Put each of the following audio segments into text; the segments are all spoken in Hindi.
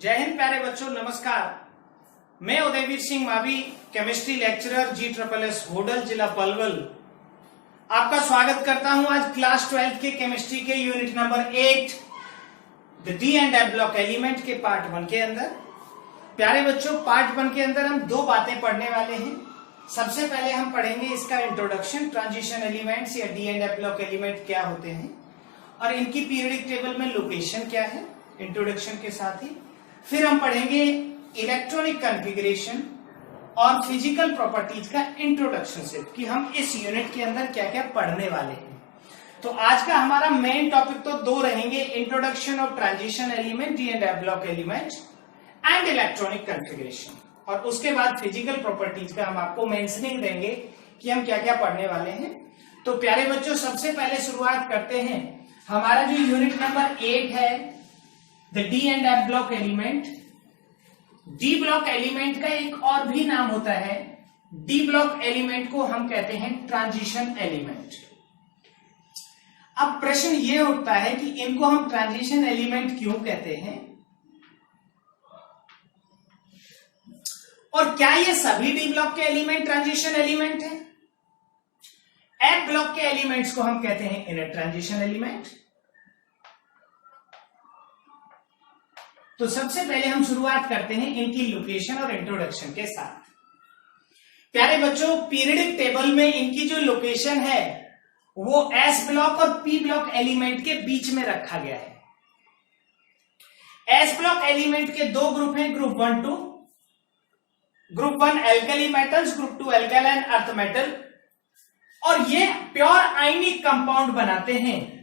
जय हिंद प्यारे बच्चों, नमस्कार। मैं Udayveer Singh Mavi, chemistry lecturer GSSS Hodal, जिला पलवल, आपका स्वागत करता हूं आज क्लास 12 के केमिस्ट्री के unit number 8 the D and F block element के पार्ट 1 के अंदर। प्यारे बच्चों, पार्ट 1 के अंदर हम दो बातें पढ़ने वाले हैं। सबसे पहले हम पढ़ेंगे इसका इंट्रोडक्शन, ट्रांजिशन एलिमेंट्स या D and F block element क्या होते हैं और इनकी पीरियडिक टेबल में लोकेशन क्या है, इंट्रोडक्शन के साथ ही। फिर हम पढ़ेंगे इलेक्ट्रॉनिक कॉन्फ़िगरेशन और फिजिकल प्रॉपर्टीज का इंट्रोडक्शन से कि हम इस यूनिट के अंदर क्या क्या पढ़ने वाले हैं। तो आज का हमारा मेन टॉपिक तो दो रहेंगे, introduction of transition element, D and F block element and electronic configuration, और उसके बाद फिजिकल प्रॉपर्टीज का हम आपको मेंशनिंग देंगे कि हम क्या क्या पढ़ने वाले हैं। तो प्यारे बच्चों, सबसे पहले शुरुआत करते हैं। हमारा जो यूनिट नंबर 8 है the D and F block element. D block element का एक और भी नाम होता है, डी ब्लॉक एलिमेंट को हम कहते हैं ट्रांजिशन एलिमेंट। अब प्रश्न ये उठता है कि इनको हम ट्रांजिशन एलिमेंट क्यों कहते हैं और क्या ये सभी डी ब्लॉक के एलिमेंट ट्रांजिशन एलिमेंट हैं? एफ ब्लॉक के एलिमेंट्स को हम कहते हैं इनर ट्रांजिशन एलिमेंट। तो सबसे पहले हम शुरुआत करते हैं इनकी लोकेशन और इंट्रोडक्शन के साथ। प्यारे बच्चों, पीरियडिक टेबल में इनकी जो लोकेशन है वो एस ब्लॉक और पी ब्लॉक एलिमेंट के बीच में रखा गया है। एस ब्लॉक एलिमेंट के दो ग्रुप हैं, group 1 2, group 1 alkali metals, group 2 alkaline earth metal, और ये प्योर आयनिक कंपाउंड बनाते हैं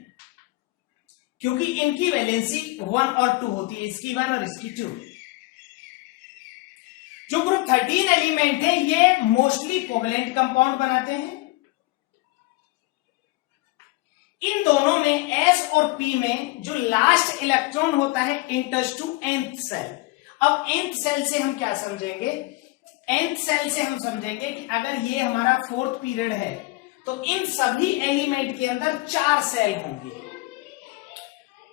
क्योंकि इनकी वैलेंसी 1 और 2 होती है, इसकी 1 और इसकी 2। जो ग्रुप 13 एलिमेंट है ये मोस्टली कोवैलेंट कंपाउंड बनाते हैं। इन दोनों में एस और पी में जो लास्ट इलेक्ट्रॉन होता है इंटर्स टू nth सेल। अब nth सेल से हम क्या समझेंगे? nth सेल से हम समझेंगे कि अगर ये हमारा 4th पीरियड है तो इन सभी एलिमेंट के अंदर 4 सेल होंगे।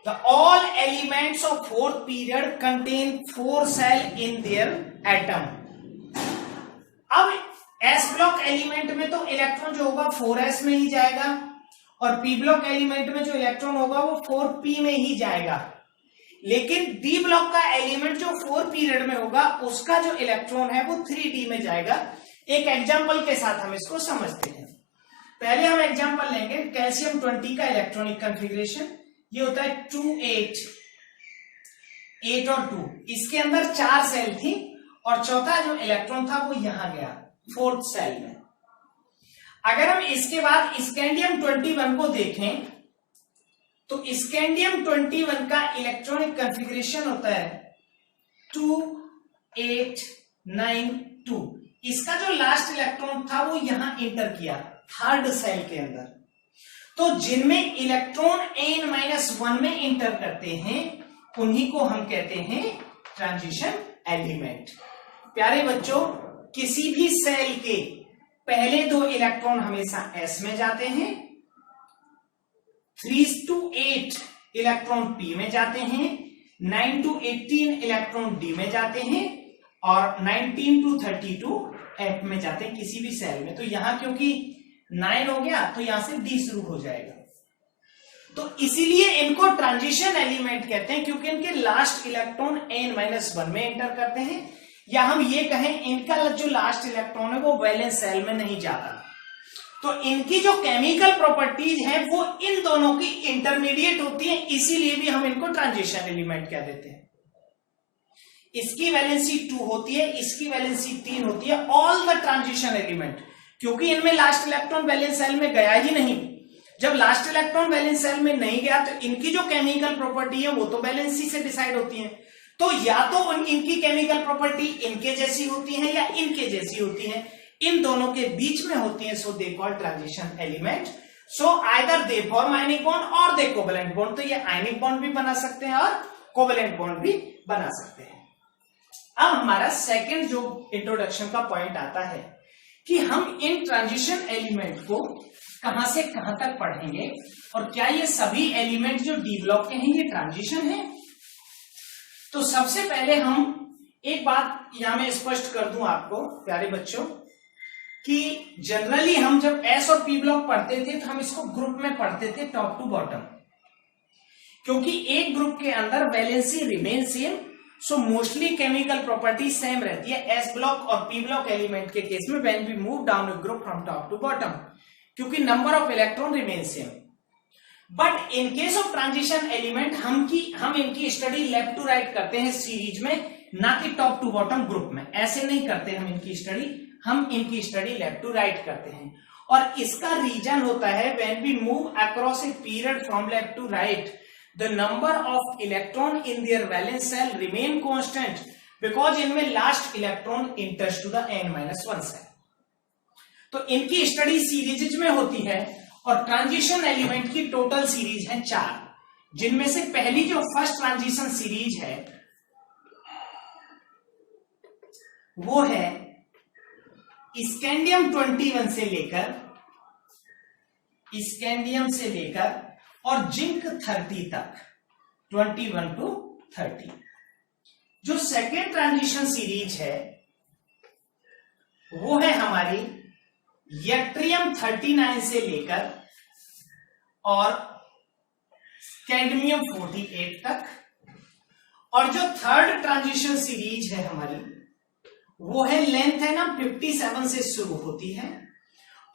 The all elements of 4th period contain 4 cells in their atom. अब S ब्लॉक एलिमेंट में तो इलेक्ट्रॉन जो होगा 4s में ही जाएगा और P ब्लॉक एलिमेंट में जो इलेक्ट्रॉन होगा वो 4p में ही जाएगा। लेकिन D ब्लॉक का एलिमेंट जो 4 पीरियड में होगा उसका जो इलेक्ट्रॉन है वो 3d में जाएगा। एक एग्जाम्पल के साथ हम इसको समझते हैं। पहले हम एग्जाम्पल लेंगे कैल्शियम 20 का इलेक्ट्रॉनिक कॉन्फ़िगरेशन। ये होता है 2 8 8 और 2, इसके अंदर 4 सेल थी और चौथा जो इलेक्ट्रॉन था वो यहां गया 4th सेल में। अगर हम इसके बाद स्कैंडियम 21 को देखें तो स्कैंडियम 21 का इलेक्ट्रॉनिक कॉन्फ़िगरेशन होता है 2 8 9 2। इसका जो लास्ट इलेक्ट्रॉन था वो यहां इंटर किया 3rd सेल के अंदर। तो जिनमें इलेक्ट्रॉन n-1 में इंटर करते हैं उन्हीं को हम कहते हैं ट्रांजिशन एलिमेंट। प्यारे बच्चों, किसी भी सेल के पहले 2 इलेक्ट्रॉन हमेशा s में जाते हैं, 3 to 8 इलेक्ट्रॉन p में जाते हैं, 9 to 18 इलेक्ट्रॉन d में जाते हैं और 19 to 32 f में जाते हैं किसी भी सेल में। तो यहां क्योंकि 9 हो गया तो यहां से D शुरू हो जाएगा। तो इसीलिए इनको ट्रांजिशन एलिमेंट कहते हैं क्योंकि इनके लास्ट इलेक्ट्रॉन n-1 में एंटर करते हैं, या हम ये कहें इनका जो लास्ट इलेक्ट्रॉन है वो वैलेंस सेल में नहीं जाता। तो इनकी जो केमिकल प्रॉपर्टीज है वो इन दोनों की इंटरमीडिएट होती है, इसीलिए भी हम इनको ट्रांजिशन एलिमेंट कह देते हैं। इसकी वैलेंसी 2 होती है, इसकी वैलेंसी 3 होती है, ऑल द ट्रांजिशन एलिमेंट, क्योंकि इनमें लास्ट इलेक्ट्रॉन वैलेंस सेल में गया ही नहीं। जब लास्ट इलेक्ट्रॉन वैलेंस सेल में नहीं गया तो इनकी जो केमिकल प्रॉपर्टी है वो तो वैलेंसी से डिसाइड होती है। तो या तो इनकी केमिकल प्रॉपर्टी इनके जैसी होती है या इनके जैसी होती है, इन दोनों के बीच में होती है। So they called transition element. So either they form ionic bond और दे कोवैलेंट बॉन्ड। तो ये आयनिक बॉन्ड भी बना सकते हैं और कोवैलेंट बॉन्ड भी बना सकते हैं। अब हमारा सेकेंड जो इंट्रोडक्शन का पॉइंट आता है कि हम इन ट्रांजिशन एलिमेंट को कहां से कहां तक पढ़ेंगे और क्या ये सभी एलिमेंट जो डी ब्लॉक के हैं ये ट्रांजिशन है। तो सबसे पहले हम एक बात यहां मैं स्पष्ट कर दूं आपको प्यारे बच्चों कि जनरली हम जब एस और पी ब्लॉक पढ़ते थे तो हम इसको ग्रुप में पढ़ते थे टॉप टू बॉटम, क्योंकि एक ग्रुप के अंदर valency remain same, so mostly chemical property same रहती है एस ब्लॉक और पी ब्लॉक एलिमेंट के केस में when we move down a group from top to bottom, क्योंकि number of electron remain same. But in case of transition element हम इनकी स्टडी लेफ्ट टू राइट करते हैं सीरीज में, ना कि टॉप टू बॉटम ग्रुप में। ऐसे नहीं करते हम इनकी स्टडी लेफ्ट टू राइट करते हैं। और इसका रीजन होता है when we move across a period from left to right, the number of electron in their valence cell remain constant because इनमें last electron enters to the n-1 cell। तो इनकी स्टडी सीरीज में होती है और ट्रांजिशन एलिमेंट की टोटल सीरीज है 4, जिनमें से पहली जो फर्स्ट ट्रांजिशन सीरीज है वो है स्कैंडियम 21 से लेकर और जिंक 30 तक, 21 to 30। जो सेकेंड ट्रांजिशन सीरीज है वो है हमारी यट्रियम 39 से लेकर और कैडमियम 48 तक। और जो थर्ड ट्रांजिशन सीरीज है हमारी वो है लेंथेनम 57 से शुरू होती है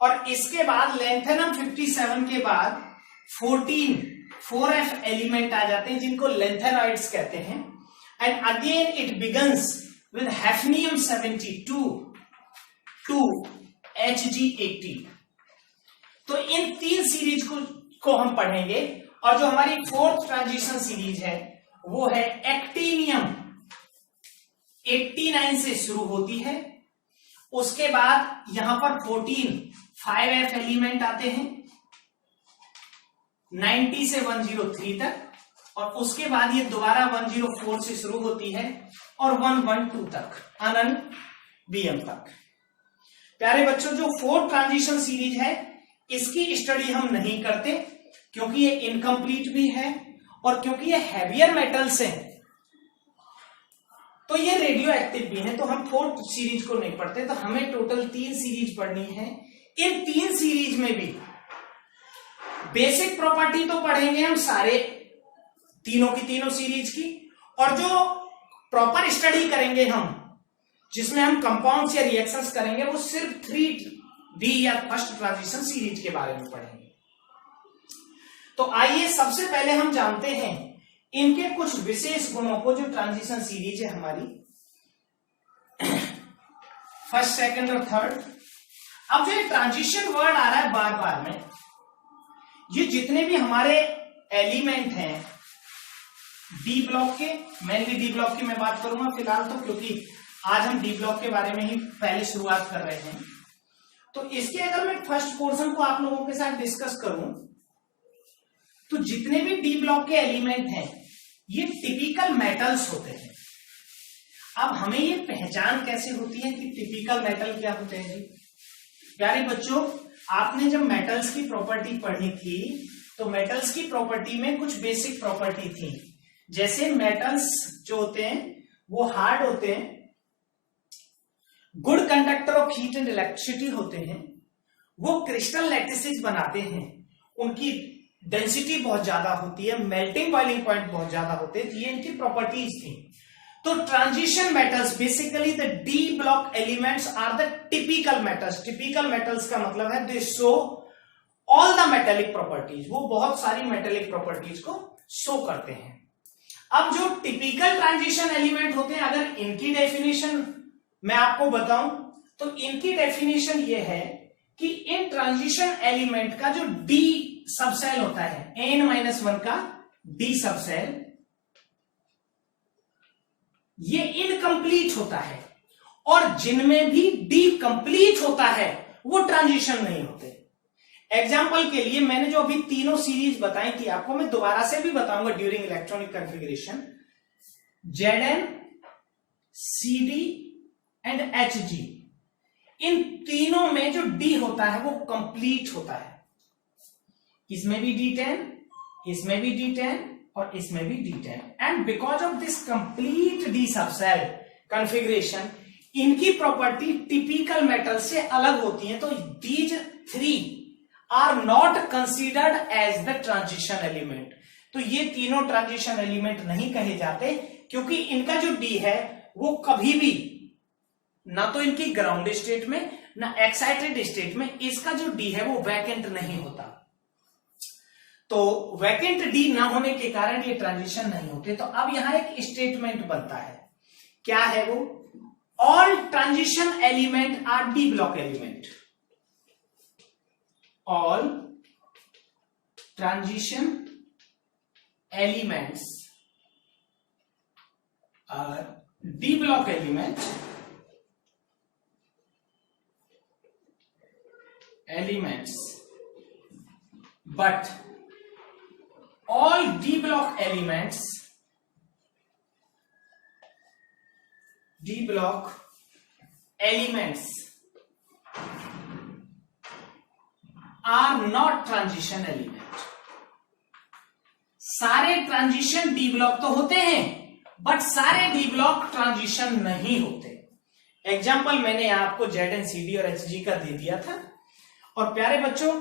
और इसके बाद लेंथेनम 57 के बाद 4f एलिमेंट आ जाते हैं जिनको लेंथेनॉइड्स कहते हैं। And again it begins with hafnium 72 to Hg80। तो इन 3 सीरीज को हम पढ़ेंगे। और जो हमारी फोर्थ ट्रांजिशन सीरीज है वो है एक्टिनियम 89 से शुरू होती है, उसके बाद यहां पर 5f एलिमेंट आते हैं 90 से 103 तक, और उसके बाद ये दोबारा 104 से शुरू होती है और 112 तक अनंत Bm तक। प्यारे बच्चों, जो फोर्थ ट्रांजिशन सीरीज है इसकी स्टडी हम नहीं करते क्योंकि ये इनकम्प्लीट भी है और क्योंकि ये हैवियर मेटल्स हैं तो ये रेडियो एक्टिव भी है, तो हम फोर्थ सीरीज को नहीं पढ़ते। तो हमें टोटल 3 सीरीज पढ़नी है। इन 3 सीरीज में भी बेसिक प्रॉपर्टी तो पढ़ेंगे हम सारे तीनों की तीनों सीरीज की, और जो प्रॉपर स्टडी करेंगे हम जिसमें हम कंपाउंड्स या रिएक्शंस करेंगे वो सिर्फ 3D या फर्स्ट ट्रांजिशन सीरीज के बारे में पढ़ेंगे। तो आइए सबसे पहले हम जानते हैं इनके कुछ विशेष गुणों को, जो ट्रांजिशन सीरीज है हमारी फर्स्ट, सेकंड और थर्ड। अब जो ट्रांजिशन वर्ड आ रहा है बार बार में, ये जितने भी हमारे एलिमेंट हैं डी ब्लॉक के, मेनली डी ब्लॉक की मैं बात करूंगा फिलहाल तो, क्योंकि आज हम डी ब्लॉक के बारे में ही पहले शुरुआत कर रहे हैं। तो इसके अगर मैं फर्स्ट पोर्शन को आप लोगों के साथ डिस्कस करूं तो जितने भी डी ब्लॉक के एलिमेंट हैं ये टिपिकल मेटल्स होते हैं। अब हमें ये पहचान कैसे होती है कि टिपिकल मेटल क्या होते हैं जी? प्यारे बच्चों, आपने जब मेटल्स की प्रॉपर्टी पढ़ी थी तो मेटल्स की प्रॉपर्टी में कुछ बेसिक प्रॉपर्टी थी, जैसे मेटल्स जो होते हैं वो हार्ड होते हैं, good conductor of heat and electricity होते हैं, वो क्रिस्टल लैटिसेस बनाते हैं, उनकी डेंसिटी बहुत ज्यादा होती है, मेल्टिंग बॉइलिंग पॉइंट बहुत ज्यादा होते हैं, ये इनकी प्रॉपर्टीज थी। तो transition metals basically the D block elements are the typical metals. Typical metals का मतलब है they show all the metallic properties, वो बहुत सारी मेटेलिक प्रॉपर्टीज को शो करते हैं। अब जो टिपिकल ट्रांजिशन एलिमेंट होते हैं, अगर इनकी डेफिनेशन मैं आपको बताऊं तो इनकी डेफिनेशन ये है कि इन ट्रांजिशन एलिमेंट का जो डी सबसेल होता है, n-1 का डी सबसेल, ये इनकम्प्लीट होता है, और जिनमें भी डी कंप्लीट होता है वो ट्रांजिशन नहीं होते। एग्जाम्पल के लिए मैंने जो अभी तीनों सीरीज बताई थी आपको, मैं दोबारा से भी बताऊंगा during electronic configuration, Zn, Cd and Hg, इन तीनों में जो डी होता है वो कंप्लीट होता है। इसमें भी D10, इसमें भी D10 और इसमें भी D10। And because of this complete D sub shell configuration, इनकी प्रॉपर्टी टिपिकल मेटल से अलग होती है। तो these three are not considered as the transition element. तो ये तीनों ट्रांजिशन एलिमेंट नहीं कहे जाते, क्योंकि इनका जो डी है वो कभी भी ना तो इनकी ग्राउंड स्टेट में ना एक्साइटेड स्टेट में इसका जो डी है वो वैकेंट नहीं होता। तो वैकेंट डी ना होने के कारण ये ट्रांजिशन नहीं होते। तो अब यहां एक स्टेटमेंट बनता है, क्या है वो? All transition element R D block element. All transition elements R D block element but all D block elements are not transition element। सारे ट्रांजिशन डी ब्लॉक तो होते हैं, बट सारे डी ब्लॉक ट्रांजिशन नहीं होते। एग्जाम्पल मैंने आपको ZNCD और HG का दे दिया था। और प्यारे बच्चों,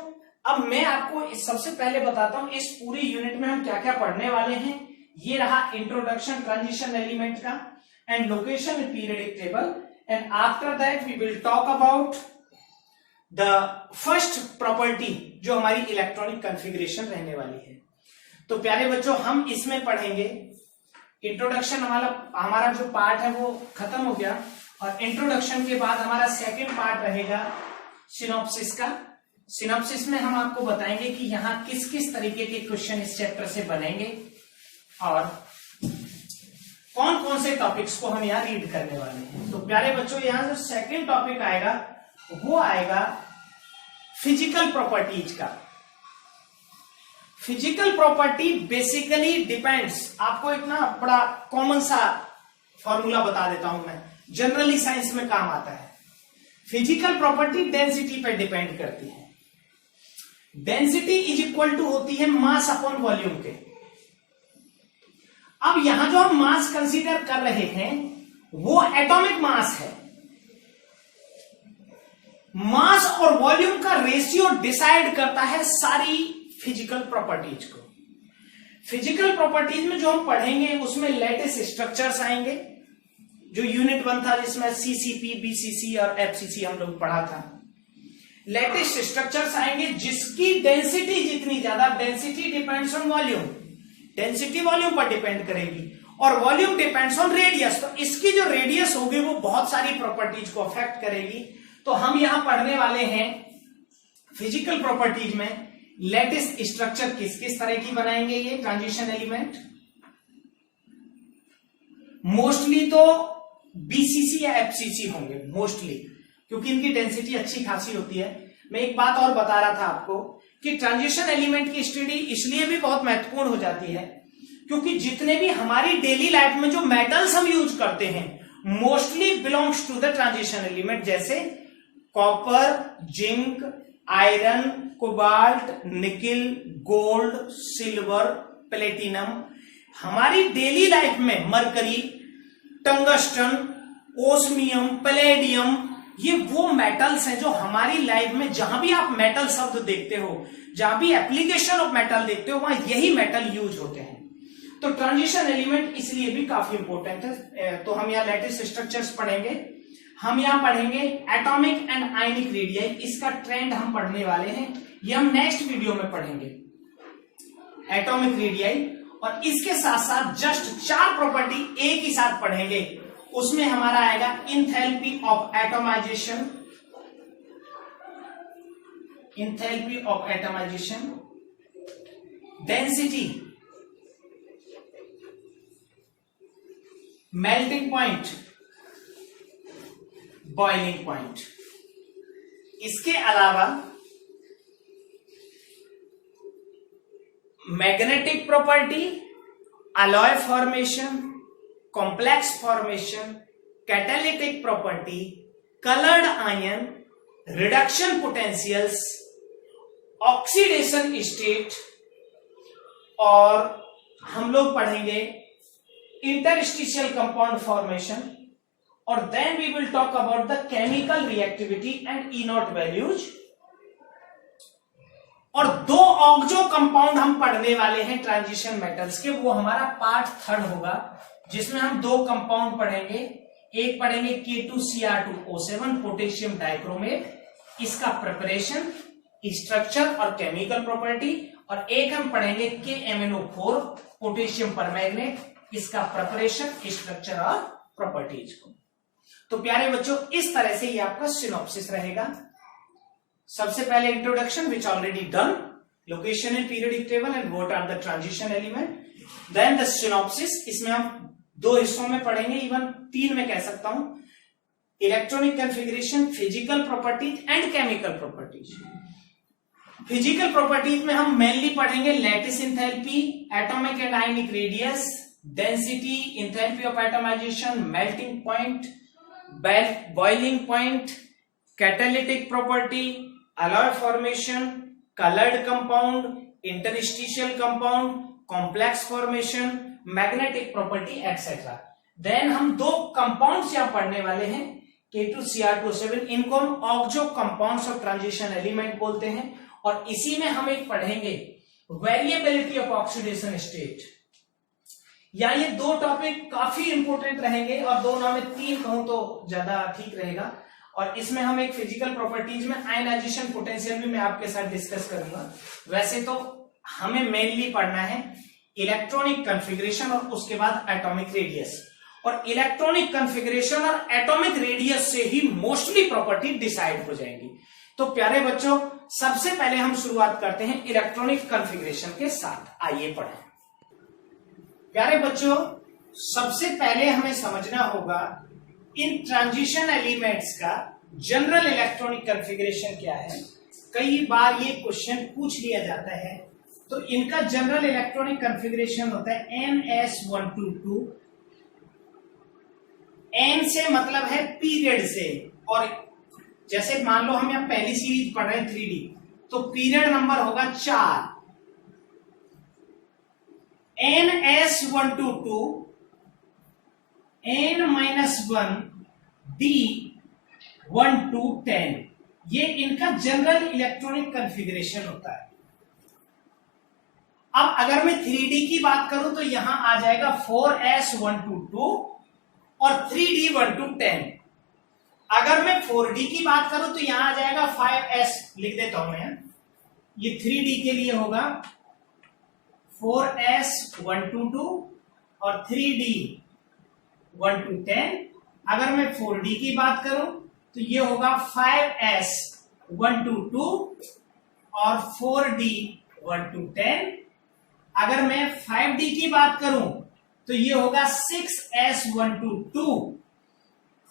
अब मैं आपको सबसे पहले बताता हूं इस पूरी यूनिट में हम क्या क्या पढ़ने वाले हैं। ये रहा इंट्रोडक्शन ट्रांजिशन एलिमेंट का and location periodic table, and after that we will talk about the first property जो हमारी इलेक्ट्रॉनिक कॉन्फ़िगरेशन रहने वाली है। तो प्यारे बच्चों, हम इसमें पढ़ेंगे इंट्रोडक्शन। हमारा जो पार्ट है वो खत्म हो गया, और इंट्रोडक्शन के बाद हमारा सेकेंड पार्ट रहेगा सिनॉप्सिस का। सिनॉप्सिस में हम आपको बताएंगे कि यहाँ किस किस तरीके के क्वेश्चन इस चैप्टर से बनेंगे और कौन कौन से टॉपिक्स को हम यहाँ रीड करने वाले हैं। तो प्यारे बच्चों, यहाँ जो सेकंड टॉपिक आएगा वो आएगा फिजिकल प्रॉपर्टीज का। फिजिकल प्रॉपर्टी बेसिकली डिपेंड्स, आपको एक ना बड़ा कॉमन सा फॉर्मूला बता देता हूं मैं, जनरली साइंस में काम आता है। फिजिकल प्रॉपर्टी डेंसिटी पर डिपेंड करती है। डेंसिटी इज इक्वल टू होती है मास अपॉन वॉल्यूम के। अब यहां जो हम मास कंसीडर कर रहे हैं वो एटॉमिक मास है। मास और वॉल्यूम का रेशियो डिसाइड करता है सारी फिजिकल प्रॉपर्टीज को। फिजिकल प्रॉपर्टीज में जो हम पढ़ेंगे उसमें लेटेस्ट स्ट्रक्चर्स आएंगे, जो यूनिट 1 था जिसमें CCP, BCC और FCC हम लोग पढ़ा था। लेटेस्ट स्ट्रक्चर्स आएंगे जिसकी डेंसिटी जितनी ज्यादा, density depends on volume, density volume पर डिपेंड करेगी, और वॉल्यूम डिपेंड्स ऑन रेडियस। तो इसकी जो रेडियस होगी वो बहुत सारी प्रॉपर्टीज को अफेक्ट करेगी। तो हम यहां पढ़ने वाले हैं फिजिकल प्रॉपर्टीज में लेटेस्ट स्ट्रक्चर किस किस तरह की बनाएंगे ये ट्रांजिशन एलिमेंट। मोस्टली तो BCC या FCC होंगे मोस्टली, क्योंकि इनकी डेंसिटी अच्छी खासी होती है। मैं एक बात और बता रहा था आपको कि ट्रांजिशन एलिमेंट की स्टडी इसलिए भी बहुत महत्वपूर्ण हो जाती है क्योंकि जितने भी हमारी डेली लाइफ में जो मेटल्स हम यूज करते हैं mostly belongs to the transition element, जैसे copper, zinc, iron, cobalt, nickel, gold, silver, platinum. हमारी डेली लाइफ में मरकरी, टंगस्टन, ओस्मियम, पैलेडियम, ये वो मेटल्स हैं जो हमारी लाइफ में जहां भी आप मेटल शब्द देखते हो, जहां भी एप्लीकेशन ऑफ मेटल देखते हो, वहां यही मेटल यूज होते हैं। तो ट्रांजिशन एलिमेंट इसलिए भी काफी इंपॉर्टेंट है। तो हम यहाँ लेटेस्ट स्ट्रक्चर्स पढ़ेंगे, हम यहाँ पढ़ेंगे एटॉमिक एंड आयनिक रेडियाई, इसका ट्रेंड हम पढ़ने वाले हैं, ये हम नेक्स्ट वीडियो में पढ़ेंगे एटॉमिक रेडियाई। और इसके साथ साथ जस्ट 4 प्रॉपर्टी एक ही साथ पढ़ेंगे, उसमें हमारा आएगा enthalpy of atomization, density, melting point, boiling point. इसके अलावा magnetic property, alloy formation, complex formation, catalytic property, coloured ion, reduction potentials, oxidation state और हम लोग पढ़ेंगे इंटरस्टिशियल कंपाउंड फॉर्मेशन, और then we will talk about the chemical reactivity and E naught values. और दो ऑक्जो कंपाउंड हम पढ़ने वाले हैं ट्रांजिशन मेटल्स के, वो हमारा पार्ट 3 होगा, जिसमें हम दो कंपाउंड पढ़ेंगे। एक पढ़ेंगे K2Cr2O7 पोटेशियम डाइक्रोमेट, इसका प्रिपरेशन, स्ट्रक्चर और केमिकल प्रॉपर्टी। और एक हम पढ़ेंगे KMnO4 पोटेशियम परमैंगनेट, इसका प्रिपरेशन, स्ट्रक्चर और प्रॉपर्टीज को। तो प्यारे बच्चों, इस तरह से ये आपका सिनॉप्सिस रहेगा। सबसे पहले introduction which already done, location and periodic table and what are the transition element, then the synopsis. इसमें हम दो हिस्सों में पढ़ेंगे, इवन 3 में कह सकता हूं, electronic configuration, physical properties and chemical properties. Physical properties में हम मेनली पढ़ेंगे lattice enthalpy, atomic and ionic radius, density, enthalpy of atomization, melting point, boiling point, catalytic property, alloy formation, coloured compound, interstitial compound, complex formation, magnetic property etcetera. Then हम दो कंपाउंड्स यहां पढ़ने वाले हैं, K2Cr2O7, इनको हम oxo compounds of transition element बोलते हैं। और इसी में हम एक पढ़ेंगे वेरिएबिलिटी ऑफ ऑक्सीडेशन स्टेट। या ये दो टॉपिक काफी इंपोर्टेंट रहेंगे, और दोनों में 3 कहूं तो ज्यादा ठीक रहेगा। और इसमें हम एक फिजिकल प्रॉपर्टीज में आयनाइजेशन पोटेंशियल भी मैं आपके साथ डिस्कस करूंगा। वैसे तो हमें मेनली पढ़ना है इलेक्ट्रॉनिक कॉन्फ़िगरेशन और उसके बाद एटॉमिक रेडियस, और इलेक्ट्रॉनिक कॉन्फ़िगरेशन और एटॉमिक रेडियस से ही मोस्टली प्रॉपर्टी डिसाइड हो जाएंगी। तो प्यारे बच्चों, सबसे पहले हम शुरुआत करते हैं इलेक्ट्रॉनिक कॉन्फ़िगरेशन के साथ। आइए पढ़ें। प्यारे बच्चों, सबसे पहले हमें समझना होगा इन ट्रांजिशन एलिमेंट्स का जनरल इलेक्ट्रॉनिक कॉन्फ़िगरेशन क्या है। कई बार ये क्वेश्चन पूछ लिया जाता है। तो इनका जनरल इलेक्ट्रॉनिक कॉन्फ़िगरेशन होता है NS122। N से मतलब है पीरियड से, और जैसे मान लो हम यहाँ पहली सीरीज पढ़ रहे हैं 3D, तो पीरियड नंबर होगा 4। NS122 N-1 D1 to 10, ये इनका जनरल इलेक्ट्रॉनिक कॉन्फ़िगरेशन होता है। अब अगर मैं 3D की बात करूं तो यहां आ जाएगा 4S122 और 3D1 to 10। अगर मैं 4D की बात करूं तो यहां आ जाएगा 5S, लिख देता हूं मैं, ये 3D के लिए होगा 4S122 और 3D1 to 10। अगर मैं 4D की बात करूं तो ये होगा 5S122 और 4D1 to 10। अगर मैं 5D की बात करूं तो ये होगा 6S122,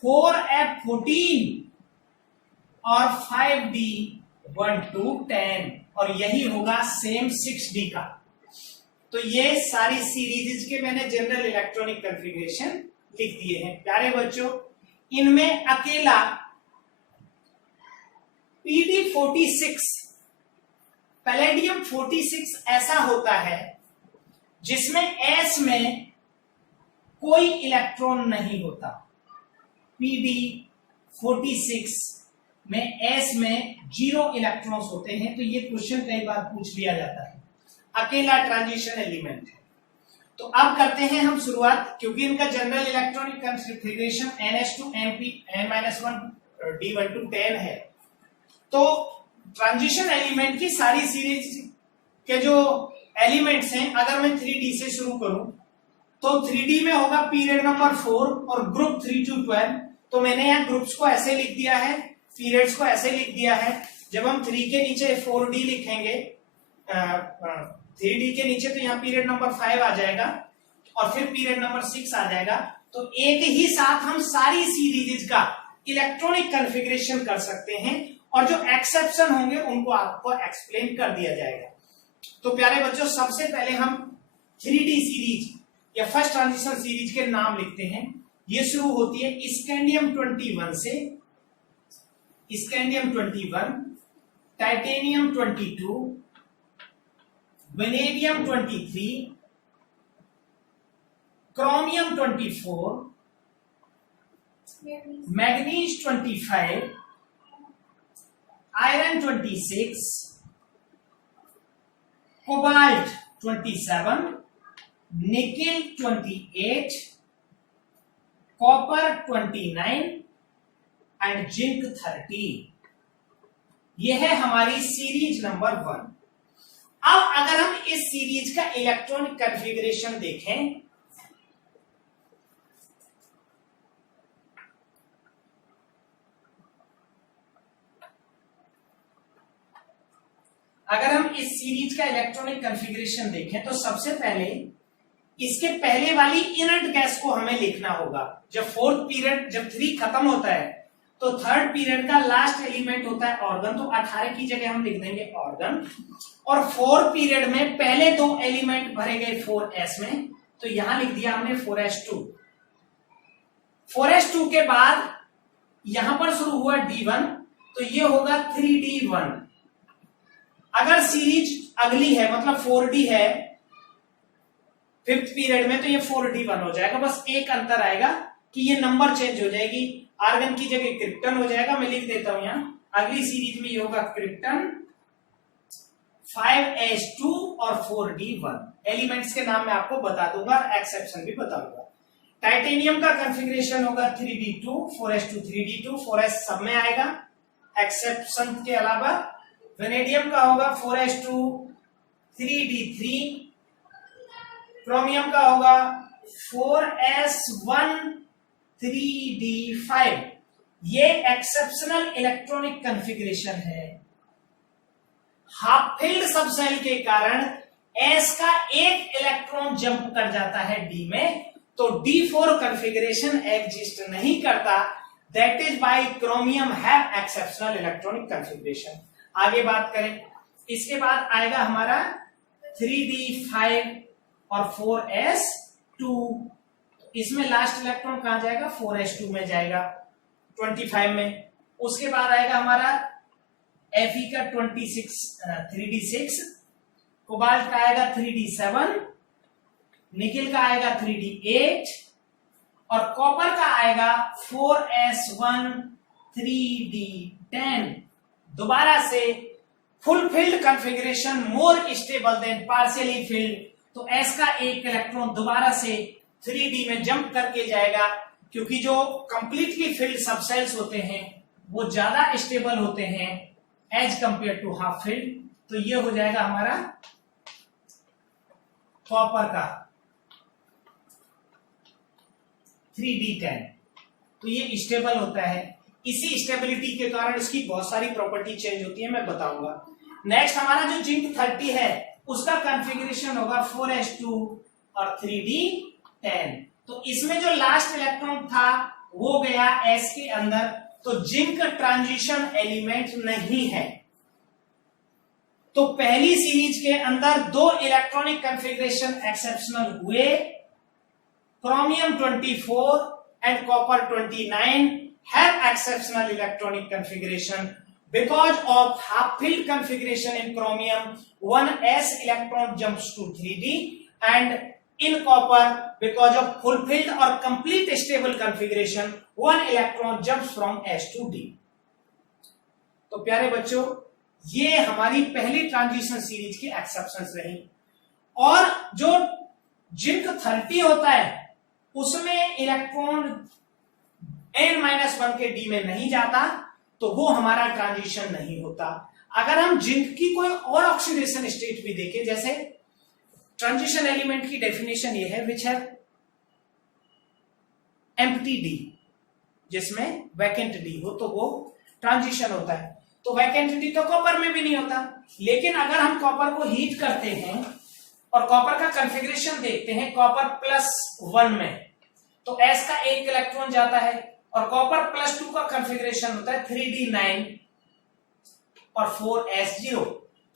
4F14 और 5D1 to 10, और यही होगा सेम 6D का। तो ये सारी सीरीज के मैंने जनरल इलेक्ट्रॉनिक कॉन्फ़िगरेशन लिख दिए हैं। प्यारे बच्चों, इनमें अकेला PD46 पैलेडियम 46 ऐसा होता है जिसमें S में कोई इलेक्ट्रॉन नहीं होता। PD46 में S में 0 इलेक्ट्रॉन्स होते हैं। तो ये क्वेश्चन कई बार पूछ लिया जाता है, अकेला ट्रांजिशन एलिमेंट है। तो अब करते हैं हम शुरुआत, क्योंकि इनका general electronic configuration NS2 MP N-1 D1 to 10 है। तो ट्रांजिशन एलिमेंट की सारी सीरीज के जो एलिमेंट्स हैं, अगर मैं 3D से शुरू करूं तो 3D में होगा पीरियड नंबर 4 और ग्रुप 3 to 12। तो मैंने यहाँ ग्रुप्स को ऐसे लिख दिया है, पीरियड्स को ऐसे लिख दिया है। जब हम 3 के नीचे 4D लिखेंगे, 3D के नीचे, तो यहाँ पीरियड नंबर 5 आ जाएगा और फिर पीरियड नंबर 6 आ जाएगा। तो एक ही साथ हम सारी सीरीज का इलेक्ट्रॉनिक कॉन्फ़िगरेशन कर सकते हैं, और जो एक्सेप्शन होंगे उनको आपको एक्सप्लेन कर दिया जाएगा। तो प्यारे बच्चों, सबसे पहले हम 3D सीरीज या फर्स्ट ट्रांजिशन सीरीज के नाम लिखते हैं। ये शुरू होती है स्कैंडियम 21 से, scandium 21, titanium 22, vanadium 23, chromium 24, manganese 25, iron 26, cobalt 27, nickel 28, copper 29 and zinc 30। यह है हमारी सीरीज नंबर 1। अब अगर हम इस सीरीज का इलेक्ट्रॉनिक कॉन्फ़िगरेशन देखें, अगर हम इस सीरीज का इलेक्ट्रॉनिक कॉन्फ़िगरेशन देखें तो सबसे पहले इसके पहले वाली इनर्ट गैस को हमें लिखना होगा। जब फोर्थ पीरियड, जब 3 खत्म होता है तो थर्ड पीरियड का लास्ट एलिमेंट होता है ऑर्गन, तो 18 की जगह हम लिख देंगे ऑर्गन। और फोर्थ पीरियड में पहले 2 एलिमेंट भरे गए 4s में, तो यहां लिख दिया हमने 4s2। 4s2 के बाद यहां पर शुरू हुआ D1, तो ये होगा 3D1। अगर सीरीज अगली है, मतलब 4D है फिफ्थ पीरियड में, तो ये 4D1 हो जाएगा। बस एक अंतर आएगा कि ये नंबर चेंज हो जाएगी, आर्गन की जगह क्रिप्टन हो जाएगा। मैं लिख देता हूं यहां, अगली सीरीज में ये होगा क्रिप्टन 5s2 और 4D1। एलिमेंट्स के नाम मैं आपको बता दूंगा, एक्सेप्शन भी बताऊंगा। टाइटेनियम का कॉन्फ़िगरेशन होगा 3D2, 4s2 3D2, 4s सब में आएगा एक्सेप्शन के अलावा। वेनेडियम का होगा 4s2 3D3, क्रोमियम का होगा 4s1 3D5। ये एक्सेप्शनल इलेक्ट्रॉनिक कॉन्फ़िगरेशन है। हाफ फिल्ड सबसेल के कारण s का एक इलेक्ट्रॉन जंप कर जाता है d में, तो D4 कॉन्फ़िगरेशन एग्जिस्ट नहीं करता। That is by chromium have exceptional electronic configuration. आगे बात करें, इसके बाद आएगा हमारा 3D5 और 4s2। इसमें लास्ट इलेक्ट्रॉन कहां जाएगा, 4s2 में जाएगा 25 में। उसके बाद आएगा हमारा Fe का 3D6, कोबाल्ट का आएगा 3D7, निकेल का आएगा 3D8 और कॉपर का आएगा 4s1 3D10। दोबारा से full field configuration more stable then partially field, तो s का एक इलेक्ट्रॉन दोबारा से 3D में जंप करके जाएगा, क्योंकि जो कंप्लीटली फिल्ड सबसेल्स होते हैं वो ज्यादा स्टेबल होते हैं as compare to half filled. तो ये हो जाएगा हमारा कॉपर का 3D10, तो ये स्टेबल होता है। इसी स्टेबिलिटी के कारण इसकी बहुत सारी प्रॉपर्टी चेंज होती है, मैं बताऊंगा। नेक्स्ट हमारा जो जिंक 30 है उसका कॉन्फ़िगरेशन होगा 4s2 और 3D10। तो इसमें जो लास्ट इलेक्ट्रॉन था वो गया s के अंदर, तो जिंक ट्रांजिशन एलिमेंट नहीं है। तो पहली सीरीज के अंदर 2 इलेक्ट्रॉनिक कॉन्फ़िगरेशन एक्सेप्शनल हुए, chromium 24 and copper 29 have exceptional electronic configuration because of half filled configuration in chromium. 1s electron jumps to 3D, and in copper because of fulfilled or complete stable configuration 1 electron jumps from s to d। तो प्यारे बच्चों, ये हमारी पहली ट्रांजिशन सीरीज की एक्सेप्शंस रही। और जो जिंक 30 होता है उसमें इलेक्ट्रॉन n-1 के d में नहीं जाता, तो वो हमारा ट्रांजिशन नहीं होता। अगर हम जिंक की कोई और ऑक्सीडेशन स्टेट भी देखें, जैसे ट्रांजिशन एलिमेंट की डेफिनेशन ये है विच है एम्प्टी डी, जिसमें वैकेंट डी हो तो वो ट्रांजिशन होता है। तो वैकेंट डी तो कॉपर में भी नहीं होता। लेकिन अगर हम कॉपर को हीट करते हैं और कॉपर का कॉन्फ़िगरेशन देखते हैं कॉपर +1 में, तो s का एक इलेक्ट्रॉन जाता है, और कॉपर +2 का कॉन्फ़िगरेशन होता है 3D9 और 4s0।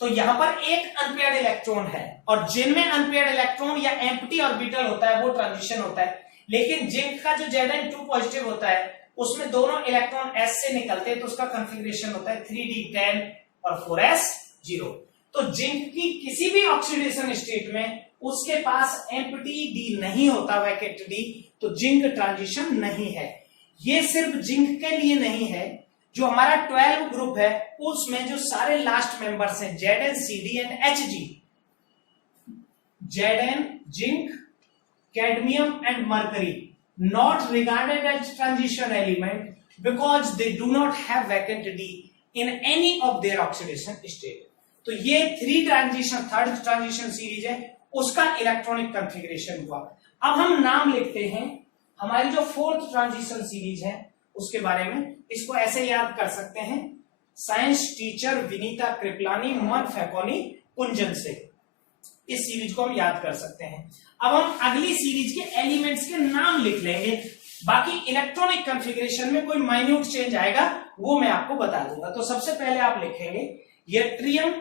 तो यहां पर एक अनपेयर्ड इलेक्ट्रॉन है, और जिनमें अनपेयर्ड इलेक्ट्रॉन या एम्प्टी ऑर्बिटल होता है वो ट्रांजिशन होता है। लेकिन जिंक का जो Zn2 पॉजिटिव होता है उसमें दोनों इलेक्ट्रॉन s से निकलते हैं, तो उसका कॉन्फ़िगरेशन होता है 3D10 और 4s0। तो जिंक की किसी भी ऑक्सीडेशन स्टेट में उसके पास एम्प्टी डी नहीं होता, वैकेंट डी, तो जिंक ट्रांजिशन नहीं है। ये सिर्फ जिंक के लिए नहीं है, जो हमारा 12 ग्रुप है उसमें जो सारे लास्ट मेंबर्स हैं Zn, Cd and Hg, Zn, zinc, cadmium and mercury, not regarded as transition element because they do not have vacant D in any of their oxidation state। तो ये 3 ट्रांजिशन, थर्ड ट्रांजिशन सीरीज है, उसका इलेक्ट्रॉनिक कॉन्फ़िगरेशन हुआ। अब हम नाम लिखते हैं हमारी जो 4th ट्रांजिशन सीरीज है उसके बारे में। इसको ऐसे याद कर सकते हैं, साइंस टीचर विनीता कृपलानी मन फैकोनी कुंजन से, इस सीरीज को हम याद कर सकते हैं। अब हम अगली सीरीज के एलिमेंट्स के नाम लिख लेंगे, बाकी इलेक्ट्रॉनिक कॉन्फ़िगरेशन में कोई माइन्यूट चेंज आएगा वो मैं आपको बता दूंगा। तो सबसे पहले आप लिखेंगे यट्रियम,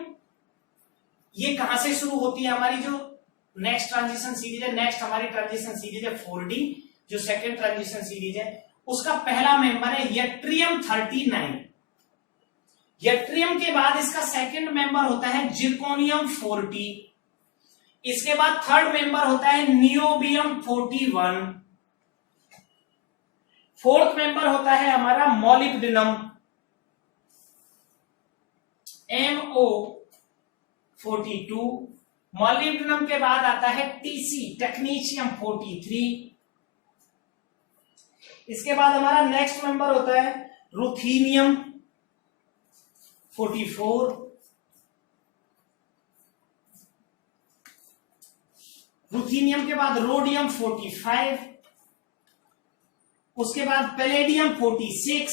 ये कहां से शुरू होती है हमारी जो नेक्स्ट ट्रांजिशन सीरीज है, नेक्स्ट हमारी ट्रांजिशन सीरीज है 4D, जो सेकेंड ट्रांजिशन सीरीज है, उसका पहला मेंबर है यट्रियम 39। यट्रियम के बाद इसका सेकेंड मेंबर होता है जिरकोनियम 40, इसके बाद थर्ड मेंबर होता है नियोबियम 41, फोर्थ मेंबर होता है हमारा मोलिब्डेनम MO42, मोलिब्डेनम के बाद आता है TC टेक्नीशियम 43, इसके बाद हमारा नेक्स्ट मेंबर होता है रुथीनियम 44, रुथीनियम के बाद रोडियम 45, उसके बाद पैलेडियम 46,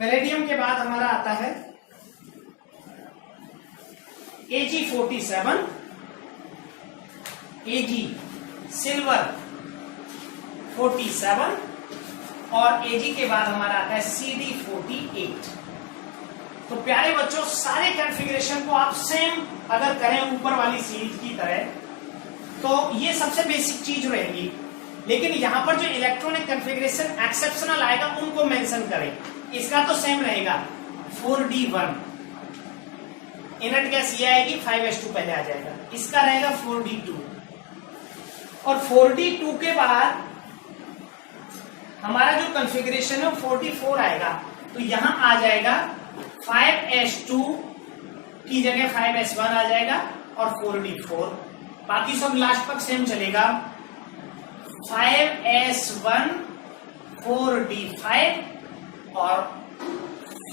पैलेडियम के बाद हमारा आता है Ag47, Ag सिल्वर 47, और Ag के बाद हमारा आता है CD48। तो प्यारे बच्चों, सारे कॉन्फ़िगरेशन को आप सेम अगर करें ऊपर वाली सीरीज की तरह, तो ये सबसे बेसिक चीज रहेगी, लेकिन यहां पर जो इलेक्ट्रॉनिक कॉन्फ़िगरेशन एक्सेप्शनल आएगा उनको मेंशन करें। इसका तो सेम रहेगा 4D1, इनर्ट गैस ये आएगी, 5s2 पहले आ जाएगा, इसका रहेगा 4D2, और 4D2 के बाद हमारा जो कॉन्फ़िगरेशन है 44 आएगा, तो यहां आ जाएगा 5s2 की जगह 5s1 आ जाएगा और 4D4, बाकी सब लास्ट तक सेम चलेगा, 5s1 4D5 और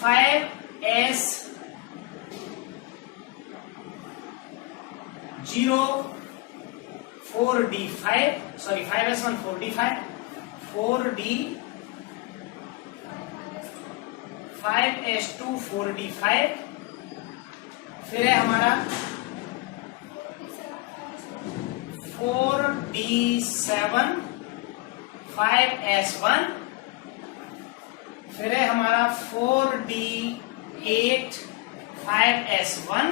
5s0 4D5, sorry 5s1 4D5, 4D 5s2 4D5, फिर है हमारा 4D7 5s1, फिर है हमारा 4D8 5s1,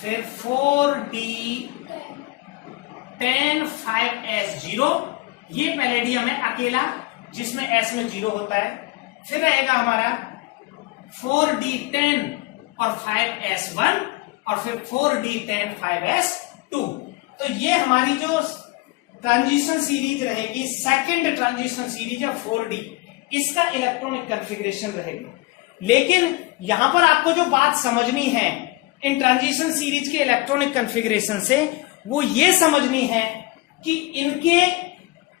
फिर 4D10 5s0, ये पैलेडियम है अकेला जिसमें s में 0 होता है। फिर रहेगा हमारा 4D10 और 5s1 और फिर 4D10 5s2। तो ये हमारी जो ट्रांजिशन सीरीज रहेगी, सेकंड ट्रांजिशन सीरीज है 4D, इसका इलेक्ट्रॉनिक कॉन्फ़िगरेशन रहेगा। लेकिन यहां पर आपको जो बात समझनी है इन ट्रांजिशन सीरीज के इलेक्ट्रॉनिक कॉन्फ़िगरेशन से, वो ये समझनी है कि इनके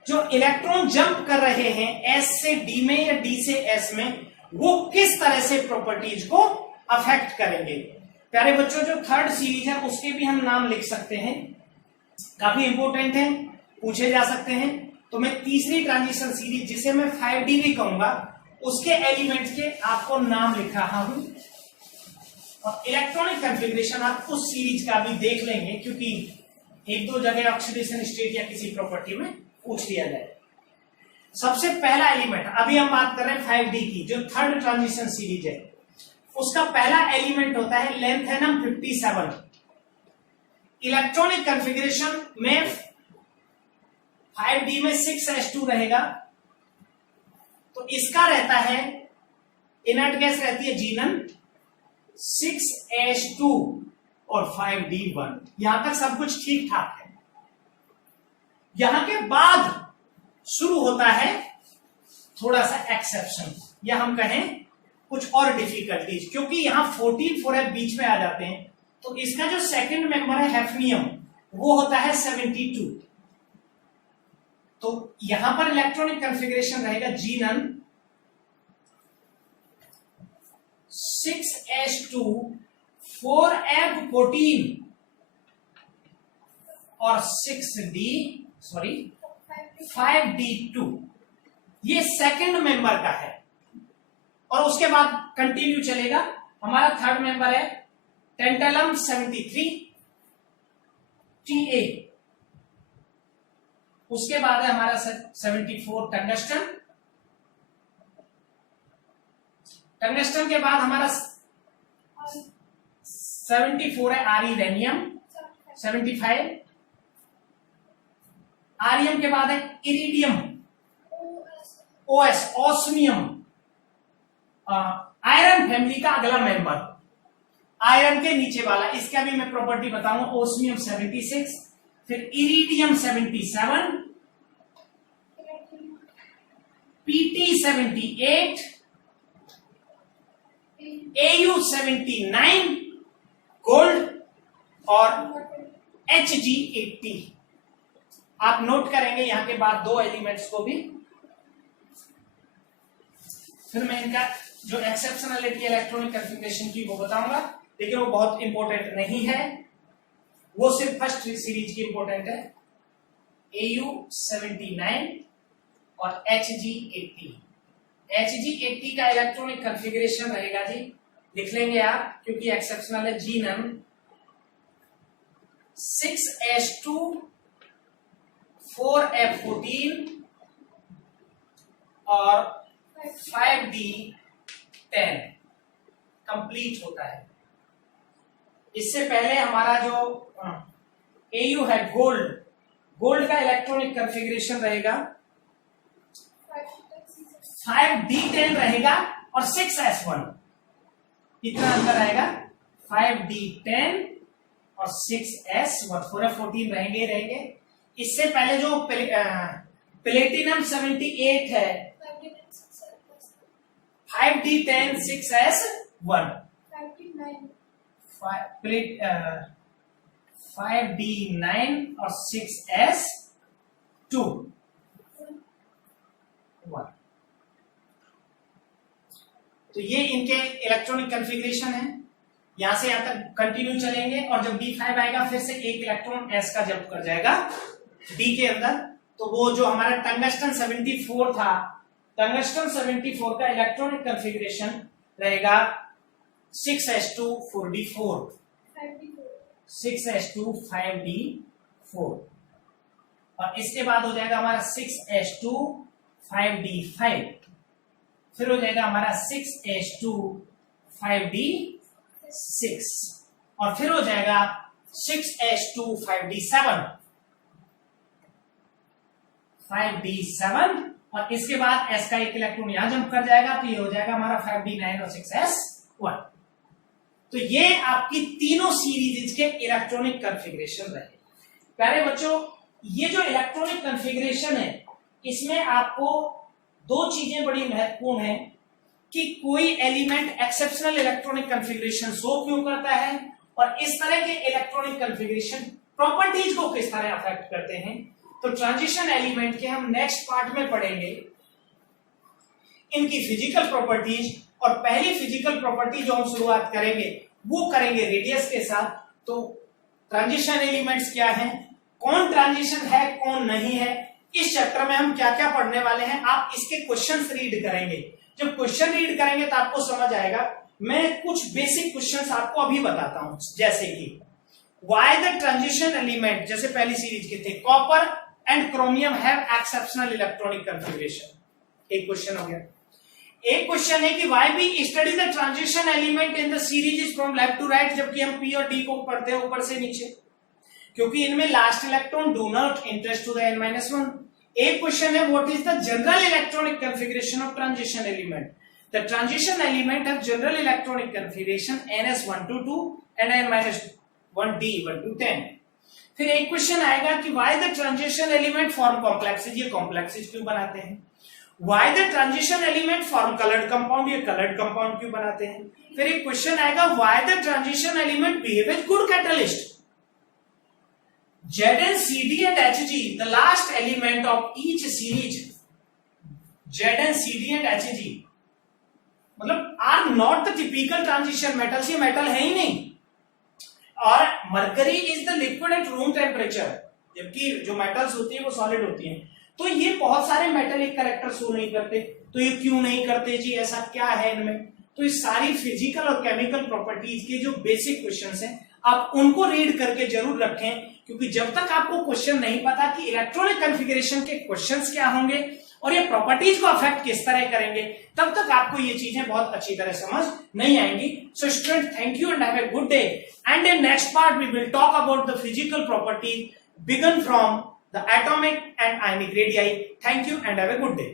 जो इलेक्ट्रॉन जंप कर रहे हैं S से D में या D से S में, वो किस तरह से प्रॉपर्टीज को अफेक्ट करेंगे। प्यारे बच्चों, जो थर्ड सीरीज है उसके भी हम नाम लिख सकते हैं, काफी इंपोर्टेंट है, पूछे जा सकते हैं। तो मैं तीसरी ट्रांजिशन सीरीज, जिसे मैं 5D भी कहूंगा, उसके एलिमेंट्स के आपको नाम लिख रहा हूं, और इलेक्ट्रॉनिक कॉन्फ़िगरेशन आप उस सीरीज का भी देख लेंगे, क्योंकि एक दो जगह ऑक्सीडेशन स्टेट या किसी प्रॉपर्टी में पूछ लिया जाए। सबसे पहला एलिमेंट, अभी हम बात कर रहे हैं 5D की, जो थर्ड ट्रांजिशन सीरीज है, उसका पहला एलिमेंट होता है लेंथेनम 57। इलेक्ट्रॉनिक कॉन्फ़िगरेशन में 5D में 6s2 रहेगा, तो इसका रहता है, इनर्ट गैस रहती है जीनन 6s2 और 5d1। यहां तक सब कुछ ठीक ठाक है। यहां के बाद शुरू होता है थोड़ा सा एक्सेप्शन, या हम कहें कुछ और डिफिकल्टीज, क्योंकि यहां 14 4f बीच में आ जाते हैं। तो इसका जो सेकंड मेंबर है हैफनियम, वो होता है 72। तो यहां पर इलेक्ट्रॉनिक कॉन्फ़िगरेशन रहेगा G नन 6s2 4f14 और 5d2। ये सेकंड मेंबर का है। और उसके बाद कंटिन्यू चलेगा। हमारा थर्ड मेंबर है टेंटलम 73 TA। उसके बाद है हमारा 74 टंगस्टन। टंगस्टन के बाद हमारा 74 है आर्यूरेनियम 75। आर्यम के बाद है iridium OS osmium. Iron family का अगला मेंबर, आयरन के नीचे वाला, इसका भी मैं प्रॉपर्टी बताऊंगा। ओस्मियम 76, फिर इरिडियम 77, PT 78, AU 79 गोल्ड और HG 80। आप नोट करेंगे यहां के बाद दो एलिमेंट्स को भी। फिर मैं इनका जो एक्सेप्शनलिटी इलेक्ट्रॉनिक कॉन्फ़िगरेशन की वो बताऊंगा, लेकिन वो बहुत इंपॉर्टेंट नहीं है, वो सिर्फ फर्स्ट सीरीज की इंपॉर्टेंट है। AU 79 और HG 80। HG 80 का इलेक्ट्रॉनिक कॉन्फ़िगरेशन रहेगा जी, लिख लेंगे आप क्योंकि एक्सेप्शनल है। G नन 6s2 4f14 और 5d10 कंप्लीट होता है। इससे पहले हमारा जो AU है गोल्ड, गोल्ड का इलेक्ट्रॉनिक कॉन्फ़िगरेशन रहेगा 5d10 रहेगा और 6s1। कितना अंतर आएगा? 5d10 और 6s1, 4f14 रहेंगे। इससे पहले जो प्लेटिनम 78 है 5d10 6s1, 5d9 और 6s2 1। तो ये इनके इलेक्ट्रॉनिक कॉन्फ़िगरेशन है। यहां से यहां तक कंटिन्यू चलेंगे और जब D5 आएगा फिर से एक इलेक्ट्रॉन s का जंप कर जाएगा D के अंदर। तो वो जो हमारा टंगस्टन 74 था, टंगस्टन 74 का इलेक्ट्रॉनिक कॉन्फ़िगरेशन रहेगा 6s2 4d4, 6s2 5d4। और इसके बाद हो जाएगा हमारा 6s2 5d5, फिर हो जाएगा हमारा 6s2 5d6 और फिर हो जाएगा 6s2 5d7 और इसके बाद s का एक इलेक्ट्रॉन यहां जंप कर जाएगा, तो ये हो जाएगा हमारा 5d9 और 6s1। तो ये आपकी तीनों सीरीज के इलेक्ट्रॉनिक कॉन्फ़िगरेशन रहे। प्यारे बच्चों, ये जो इलेक्ट्रॉनिक कॉन्फ़िगरेशन है इसमें आपको दो चीजें बड़ी महत्वपूर्ण है कि कोई element exceptional electronic configuration show क्यों करता है और इस तरह के इलेक्ट्रॉनिक कॉन्फ़िगरेशन प्रॉपर्टीज को किस तरह अफेक्ट करते हैं। तो ट्रांजिशन एलिमेंट के हम नेक्स्ट पार्ट में पढ़ेंगे इनकी फिजिकल प्रॉपर्टीज, और पहली फिजिकल प्रॉपर्टी जो हम शुरुआत करेंगे वो करेंगे रेडियस के साथ। तो ट्रांजिशन एलिमेंट्स क्या हैं, कौन ट्रांजिशन है कौन नहीं है, इस चैप्टर में हम क्या क्या पढ़ने वाले हैं आप इसके क्वेश्चंस रीड करेंगे। जब क्वेश्चन रीड करेंगे तो आपको समझ आएगा। मैं कुछ बेसिक क्वेश्चंस आपको अभी बताता हूं, जैसे कि व्हाई द ट्रांजिशन एलिमेंट, जैसे पहली सीरीज के थे copper and chromium have exceptional electronic configuration, एक क्वेश्चन हो गया। एक क्वेश्चन है कि why we study the transition element in the series from left to right, जबकि हम पी और डी को पढ़ते हैं ऊपर से नीचे, क्योंकि इनमें last electron do not interest to the n-1। एक क्वेश्चन है what is the general electronic configuration of transition element. The transition element have general electronic configuration ns1 to 2 and n-2 1D 1 to 10। फिर एक क्वेश्चन आएगा कि why the transition element form complexes, ये कॉम्प्लेक्सेज क्यों बनाते हैं। Why the transition element form coloured compound, ये कलर्ड कंपाउंड क्यों बनाते हैं। फिर एक क्वेश्चन आएगा why the transition element behave as good catalyst. Zn, Cd and Hg, the last element of each series, Zn, Cd and Hg, मतलब are not the typical transition metals, ये मेटल है ही नहीं। और mercury is the liquid at room temperature, जबकि जो मेटल्स होती हैं वो सॉलिड होती हैं। तो ये बहुत सारे मेटल एक कैरेक्टर शो नहीं करते, तो ये क्यों नहीं करते जी, ऐसा क्या है इनमें। तो ये सारी फिजिकल और केमिकल प्रॉपर्टीज के जो बेसिक क्वेश्चंस हैं आप उनको रीड करके जरूर रखें, क्योंकि जब तक आपको क्वेश्चन नहीं पता कि इलेक्ट्रॉनिक कॉन्फ़िगरेशन के क्वेश्चंस क्या होंगे और ये प्रॉपर्टीज को अफेक्ट किस तरह करेंगे, तब तक आपको ये चीजें बहुत अच्छी तरह समझ नहीं आएंगी। So student, thank you and have a good day, and in next part we will talk about the physical properties begin from the atomic and ionic radii. Thank you and have a good day.